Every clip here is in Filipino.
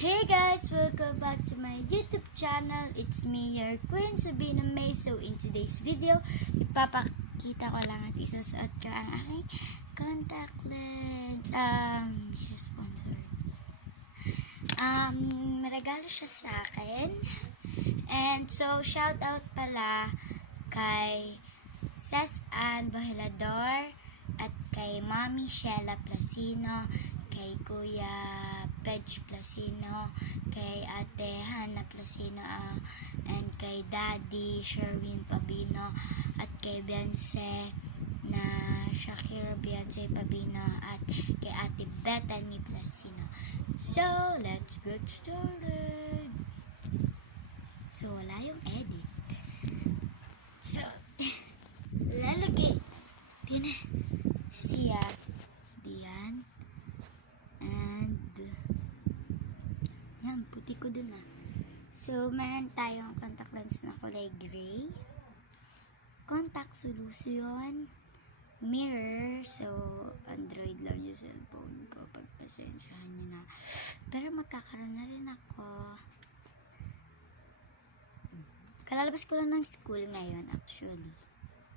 Hey guys! Welcome back to my YouTube channel. It's me, your Queen Sabina May. So in today's video, ipapakita ko lang at isasuot ko ang aking contact lens. Sponsor. Regalo siya sa akin. And so, shout out pala kay Ses Ann Bahilador at kay Mommy Shella Placino, kay Kuya Pej Placino, kay Ate Hannah Placino, and kay Daddy Sherwin Pabino, at kay Beyonce na Shakira Beyonce Pabino, at kay Ate Bethany Placino. So, let's get started. So, wala yung edit. So, lalagay. Tingnan. Siya. Diyan. And, yan, puti ko dun ah. So, meron tayong contact lens na kulay gray. Contact solution. Mirror. So, Android lang yung cellphone ko. Pagpasensyahan nyo na. Pero magkakaroon na rin ako. Kalalabas ko lang ng school ngayon actually.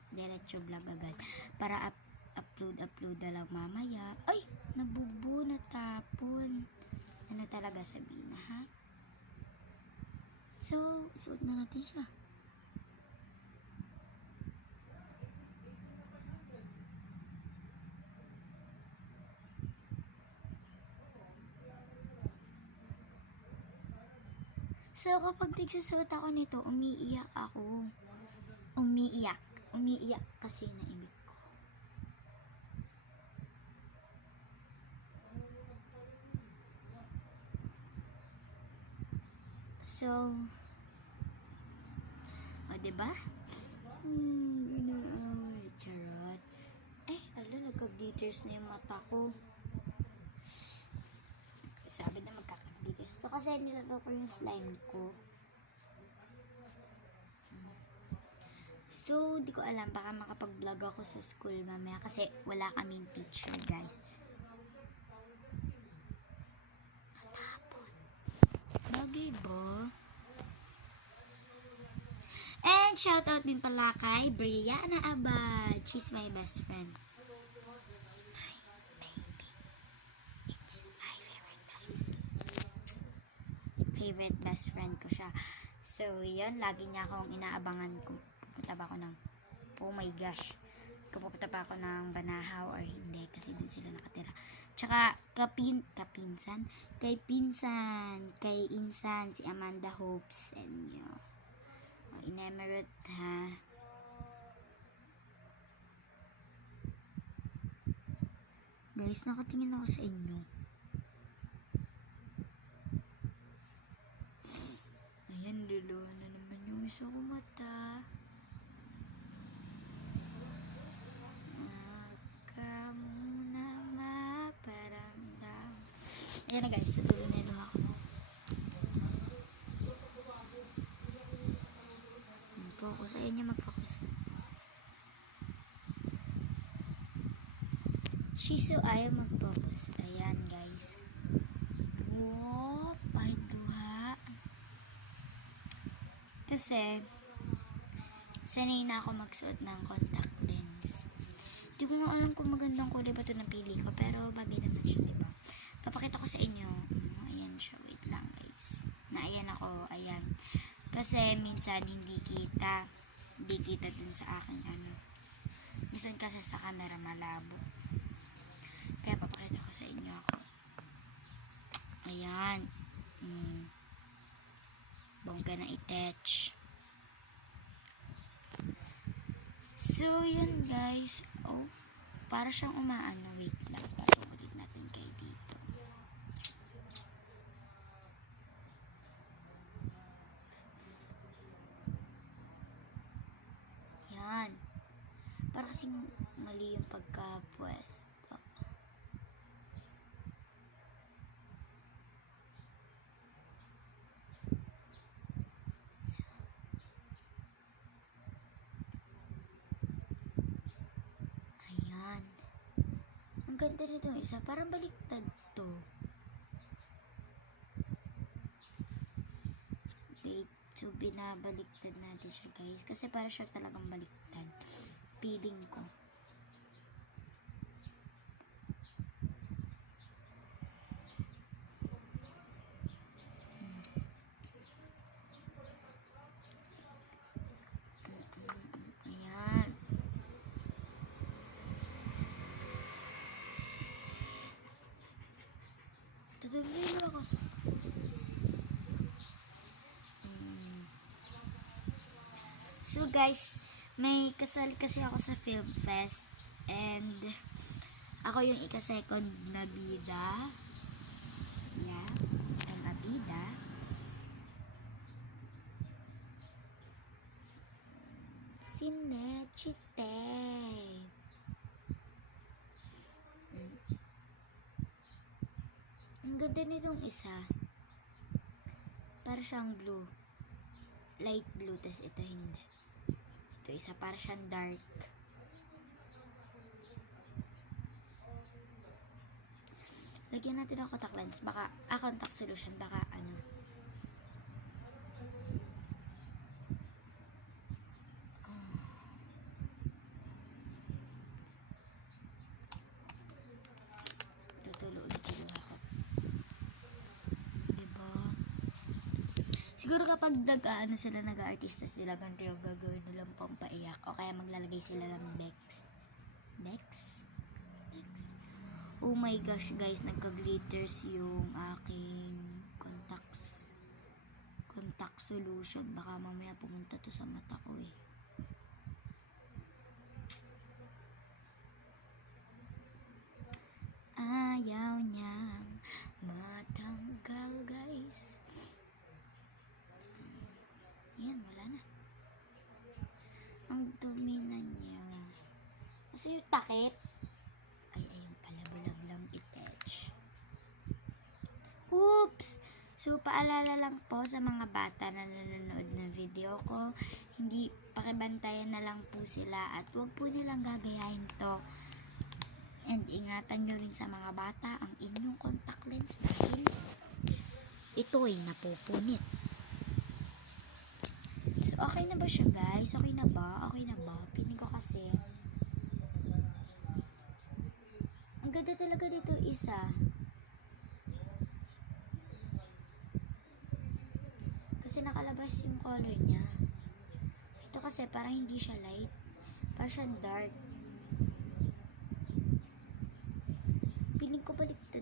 Diretso vlog agad. Para upload na lang mamaya. Ay! Nabubo, natapon. Ano talaga sabihin ha? So, suot na natin siya. So, kapag nagsusuot ako nito, umiiyak ako. Umiiyak kasi naimik ko. So, diba? Inaaway. Charot. Nagkag-glitters na yung mata ko. Sabi na magkakag-glitters. So, kasi nilagaw ko yung slime ko. So, di ko alam. Baka makapag-vlog ako sa school mamaya. Kasi wala kaming teacher, guys. Natapon. Bagay ba? And shoutout din pala kay Brianna Abad. She's my best friend. Favorite best friend ko siya. So, yun, lagi niya akong inaabangan kung pupunta ba ako ng, oh my gosh, kung pupunta pa ako ng Banahaw or hindi, kasi dun sila nakatira. Tsaka, kay Insan, si Amanda Hopes, and yun. Inemerald, ha? Guys, nakatingin ako sa inyo. Ayan, luluha na naman yung isa ko mata. Muna maparamdam. Ayan na guys, natuloy na luha ko. Focus, ayun yung mag-focus. Shiso ayaw mag-focus. Ayan guys. Wow, pahit duha. Kasi, sanay na ako magsuot ng contact lens. Hindi ko na alam kung magandang kulay ba ito napili ko, pero bagay naman siya, diba? Papakita ko sa inyo. Ayan siya, wait lang guys. Ayan ako, ayan. Kasi minsan hindi kita dun sa akin, minsan kasi sa camera malabo. Kaya papakita ko sa inyo ako. Ayan. Bongga na i-touch. So, yun guys. Oh, para siyang umaano. Wait lang. Papagulit natin kayo dito. Yan. Para kasing mali yung pagka-pwesto. Ang ganda nito isa. Parang baliktad to. So, binabaliktad natin siya, guys. Kasi para siya talagang baliktad. Feeling ko. Ayan. Tutuloy ako. So guys, may kasali kasi ako sa Film Fest and ako yung ika-second na bida. Yeah, I'm a bida. Si Nechite. Ang ganda nitong isa. Para siyang blue. Light blue, tas ito hindi. Ito isa para siyang dark. Lagyan natin ng contact lens. Baka, contact solution. Baka ano. Ako. Diba? Siguro kapag ano sila, nag-artista sila, ganito yung gagawin nilang pampaiyak. O kaya maglalagay sila ng Bex. Bex? Bex? Oh my gosh guys, nagka-glitters yung aking contact solution. Baka mamaya pumunta to sa mata ko eh. Ayaw niyang matanggal guys. Yan, wala na. Ang dumi na niya. Kasi yung takip. Ay, ayun pala, bulag lang i-etch. Oops! So, paalala lang po sa mga bata na nanonood ng video ko, hindi, pakibantayan na lang po sila at huwag po nilang gagayahin to. And ingatan nyo rin sa mga bata ang inyong contact lens dahil ito ay napupunit. So, okay na ba siya guys? Okay na ba? Okay na ba? Piling ko kasi ang ganda talaga dito isa. Kasi nakalabas yung color niya. Ito kasi parang hindi siya light. Parang siya dark. Piling ko baliktad.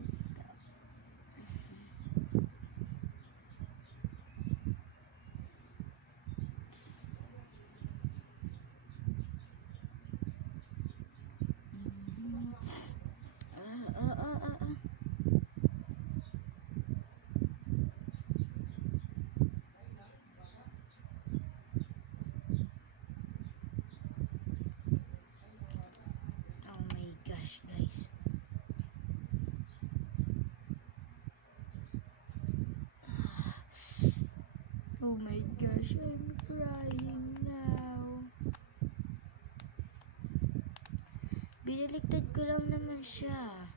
Guys. Oh my gosh, I'm crying now. Binaliktad ko lang naman siya.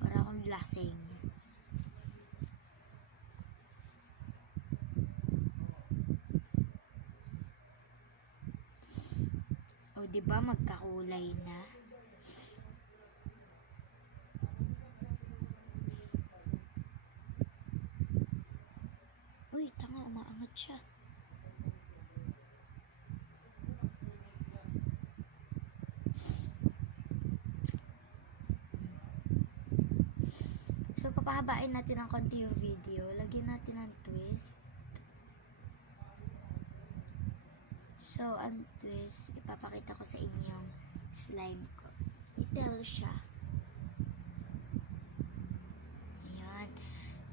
Para akong lasing. O, diba magkakulay na? Uy, tanga, umaangat siya. So, papahabain natin ng konti yung video. Lagyan natin ng twist. So, ang twist, ipapakita ko sa inyo yung slime ko. Itel siya. Ayan.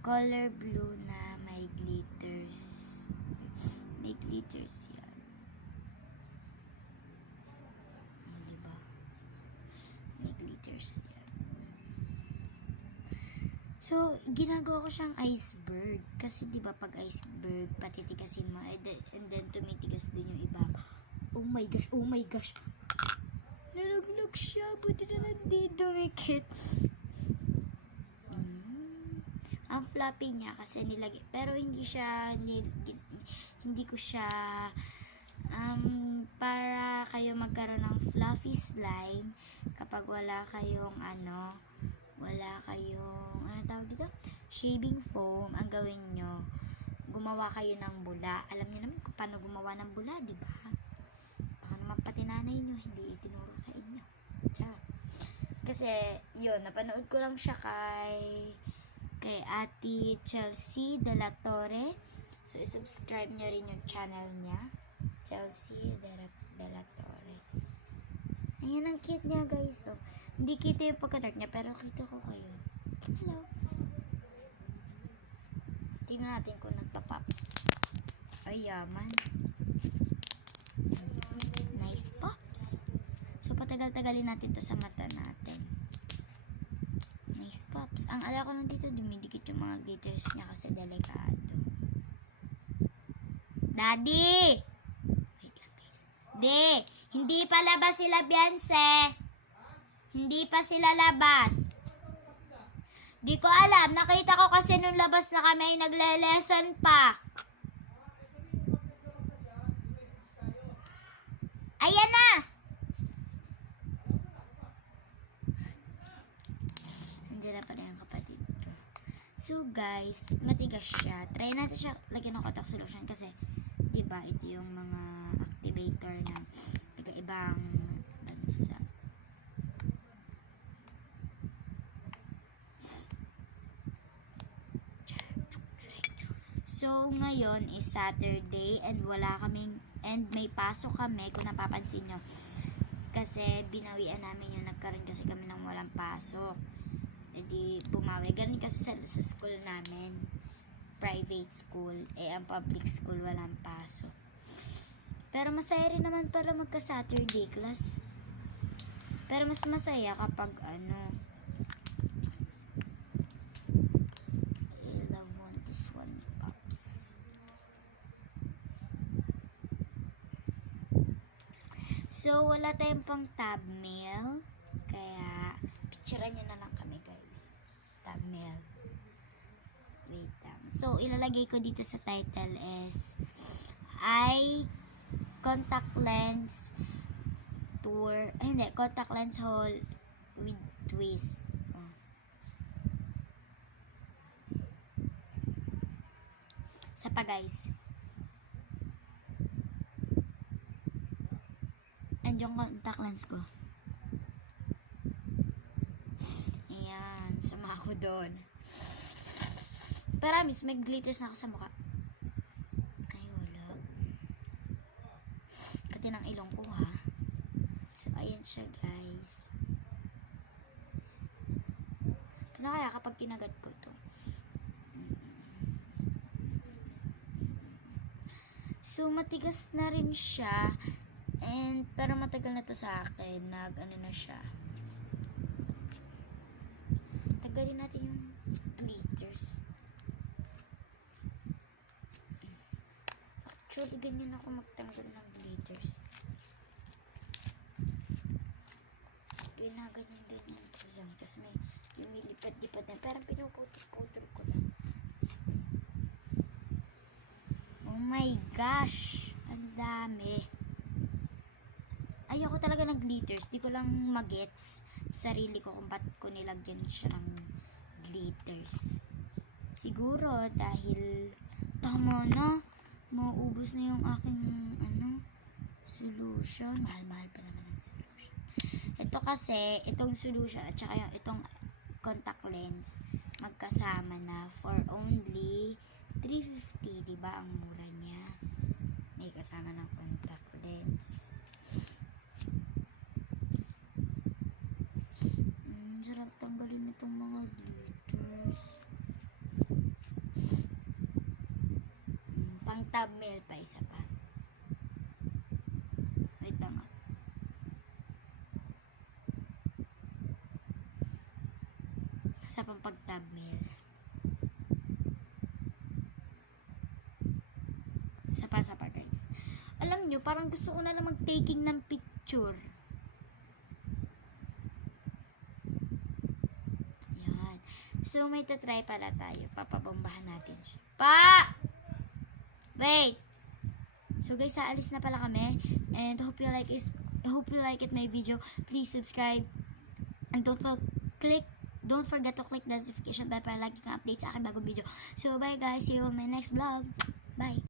Color blue na may glitters. May glitters yan. O, diba? May glitters yan. So, ginagawa ko siyang iceberg. Kasi, di ba pag iceberg, patitigasin mo, and then tumitigas din yung iba. Oh my gosh, oh my gosh. Nalaglag siya. Buti na lang di dumikit. ang fluffy niya kasi nilagay, pero hindi siya hindi ko siya para kayo magkaroon ng fluffy slime kapag wala kayong tawag dito, shaving foam. Ang gawin nyo, gumawa kayo ng bula. Alam niyo naman kung paano gumawa ng bula, di ba? Baka naman pati nanay nyo hindi itinuro sa inyo. Tsaka kasi yun, napanood ko lang siya kay Ate Chelsea De La Torre. So, subscribe nyo rin yung channel niya, Chelsea De La Torre. Ayan, ang cute niya, guys. So, hindi kita yung pagka-dark niya, pero kita ko kayo. Hello. Tingnan natin kung nagpa-pops. Ay, yaman. Nice pops. So, patagal-tagalin natin to sa mata natin. Nice pops. Ang ala ko lang dito, dumidikit yung mga glitters niya kasi delikado. Daddy! Wait lang, guys. Hindi pa labas sila, Beyonce. Hindi pa sila labas. Di ko alam. Nakita ko kasi nung labas na kami ay nagle-lesson pa. Ayan na! Nandiyan na pala yung kapatid ko. So guys, matigas siya. Try natin siya lagyan ng contact solution kasi diba ito yung mga activator ng ibang bansa. So, ngayon is Saturday and may pasok kami kung napapansin nyo. Kasi binawian namin yung nagkaroon kasi kami ng walang pasok. E di bumawi. Ganun kasi sa school namin. Private school. Ang public school walang pasok. Pero masaya rin naman para magka-Saturday class. Pero mas masaya kapag So, wala tayong pang thumbnail. Kaya, picturean nyo na lang kami, guys. Thumbnail. Wait lang. So, ilalagay ko dito sa title is eye contact lens tour. Hindi, contact lens haul with twist. Isa pa, guys. And yung contact lens ko. Ayan. Sama ako doon. Paramis, may glitters na ako sa mukha. Ay, wala. Kati ng ilong ko, ha. So, ayan siya, guys. Paano kaya kapag kinagat ko to? So, matigas na rin siya. Pero matagal na to sa akin. Na siya. Tagalin natin yung glitters. Actually, ganyan ako magtanggal ng glitters. Ganyan ko lang. Tapos may lumilipad-lipad na. Pero pinuputol ko lang. Oh my gosh! Ang dami. Ayoko talaga ng glitters. Di ko lang magets sarili ko kung ba't ko nilagyan siya ng glitters. Siguro dahil tama na. Mauubos na yung aking solution. Mahal-mahal pa naman ang solution. Ito kasi, itong solution at saka yung itong contact lens magkasama na for only $350. Diba? Ang mura niya. May kasama ng contact lens. Sarap tanggalin itong mga glitters. Pang thumbnail pa, isa pa. Wait lang. Isa pang pag thumbnail. Isa pa, guys. Alam nyo, parang gusto ko na lang mag-taking ng picture. So, may tatry pala tayo. Papabombahan natin siya. Pa! Wait! So, guys, aalis na pala kami. And hope you like it my video. Please subscribe. And don't forget to click the notification bell para lagi kang update sa akin bagong video. So, bye guys. See you on my next vlog. Bye!